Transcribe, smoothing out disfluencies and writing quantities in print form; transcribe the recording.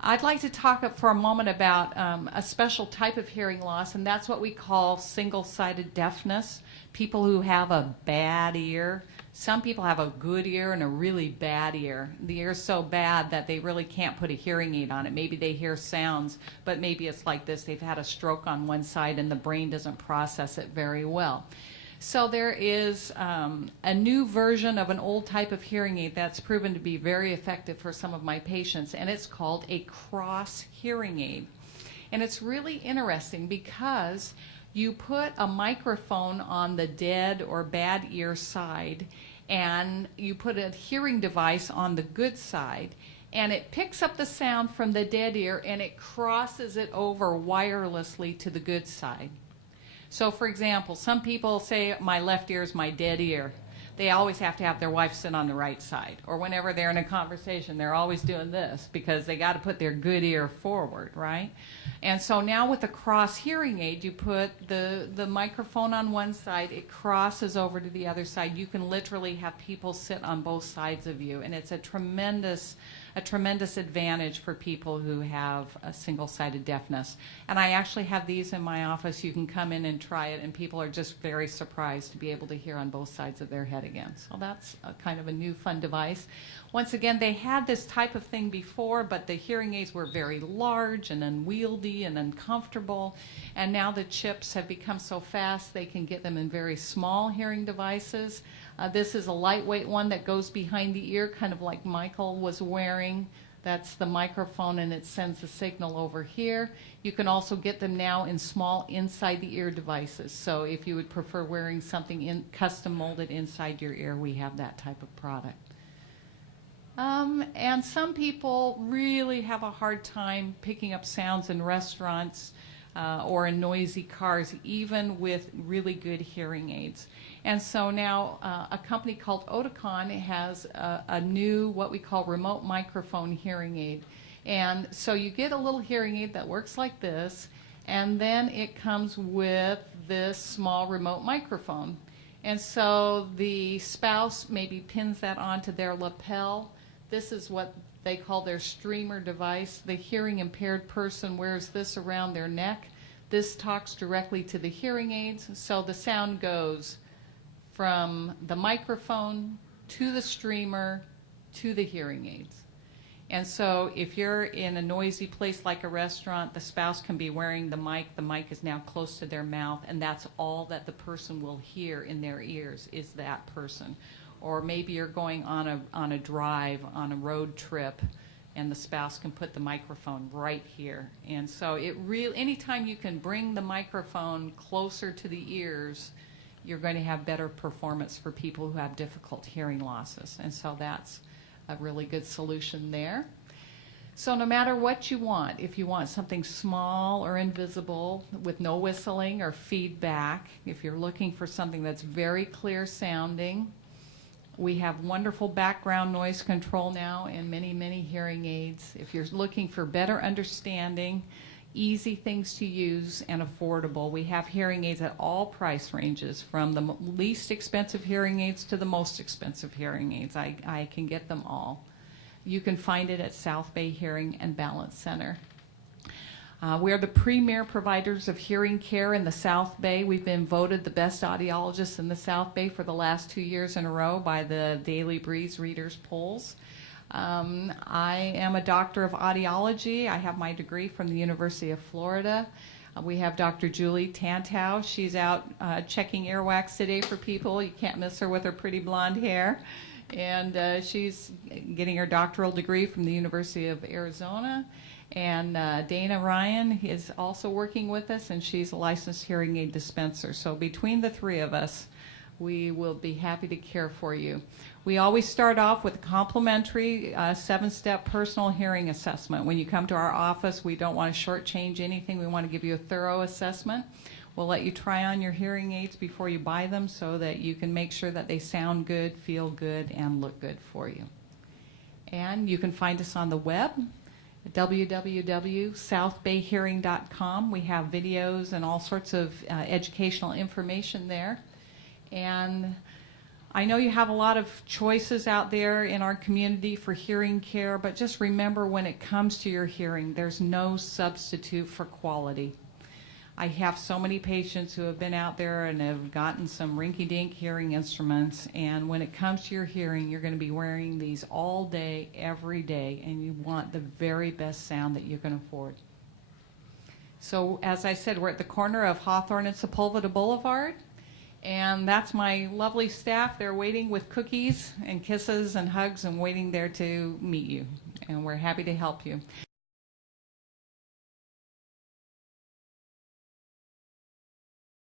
I'd like to talk for a moment about a special type of hearing loss, and that's what we call single-sided deafness. People who have a bad ear. Some people have a good ear and a really bad ear. The ear's so bad that they really can't put a hearing aid on it. Maybe they hear sounds, but maybe it's like this. They've had a stroke on one side and the brain doesn't process it very well. So there is a new version of an old type of hearing aid that's proven to be very effective for some of my patients, and it's called a cross hearing aid. And it's really interesting because you put a microphone on the dead or bad ear side, and you put a hearing device on the good side, and it picks up the sound from the dead ear and it crosses it over wirelessly to the good side. So for example, some people say my left ear is my dead ear. They always have to have their wife sit on the right side. Or whenever they're in a conversation, they're always doing this because they got to put their good ear forward, right? And so now with the cross hearing aid, you put the microphone on one side, it crosses over to the other side. You can literally have people sit on both sides of you, and it's a tremendous advantage for people who have a single-sided deafness. And I actually have these in my office. You can come in and try it, and people are just very surprised to be able to hear on both sides of their head again. So that's a kind of a new fun device. Once again, they had this type of thing before, but the hearing aids were very large and unwieldy and uncomfortable. And now the chips have become so fast they can get them in very small hearing devices. This is a lightweight one that goes behind the ear, kind of like Michael was wearing. That's the microphone, and it sends the signal over here. You can also get them now in small inside the ear devices. So if you would prefer wearing something custom molded inside your ear, we have that type of product. And some people really have a hard time picking up sounds in restaurants or in noisy cars, even with really good hearing aids. And so now a company called Oticon has a new, what we call remote microphone hearing aid. And so you get a little hearing aid that works like this, and then it comes with this small remote microphone. And so the spouse maybe pins that onto their lapel. This is what they call their streamer device. The hearing impaired person wears this around their neck. This talks directly to the hearing aids, so the sound goes from the microphone to the streamer to the hearing aids. And so if you're in a noisy place like a restaurant, the spouse can be wearing the mic is now close to their mouth, and that's all that the person will hear in their ears is that person. Or maybe you're going on a drive, on a road trip, and the spouse can put the microphone right here. And so anytime you can bring the microphone closer to the ears, you're going to have better performance for people who have difficult hearing losses. And so that's a really good solution there. So no matter what you want, if you want something small or invisible with no whistling or feedback, if you're looking for something that's very clear sounding, we have wonderful background noise control now in many, many hearing aids. If you're looking for better understanding, easy things to use, and affordable, we have hearing aids at all price ranges, from the least expensive hearing aids to the most expensive hearing aids. I can get them all. You can find it at South Bay Hearing and Balance Center. We're the premier providers of hearing care in the South Bay. We've been voted the best audiologists in the South Bay for the last 2 years in a row by the Daily Breeze Readers Polls. I am a doctor of audiology. I have my degree from the University of Florida. We have Dr. Julie Tantow. She's out checking earwax today for people. You can't miss her with her pretty blonde hair. And she's getting her doctoral degree from the University of Arizona. And Dana Ryan is also working with us, and she's a licensed hearing aid dispenser. So between the three of us, we will be happy to care for you. We always start off with a complimentary 7-step personal hearing assessment. When you come to our office, we don't want to shortchange anything. We want to give you a thorough assessment. We'll let you try on your hearing aids before you buy them so that you can make sure that they sound good, feel good, and look good for you. And you can find us on the web, www.southbayhearing.com. We have videos and all sorts of educational information there. And I know you have a lot of choices out there in our community for hearing care, but just remember, when it comes to your hearing, there's no substitute for quality. I have so many patients who have been out there and have gotten some rinky-dink hearing instruments, and when it comes to your hearing, you're going to be wearing these all day, every day, and you want the very best sound that you can afford. So, as I said, we're at the corner of Hawthorne and Sepulveda Boulevard. And that's my lovely staff. They're waiting with cookies and kisses and hugs and waiting there to meet you. And we're happy to help you.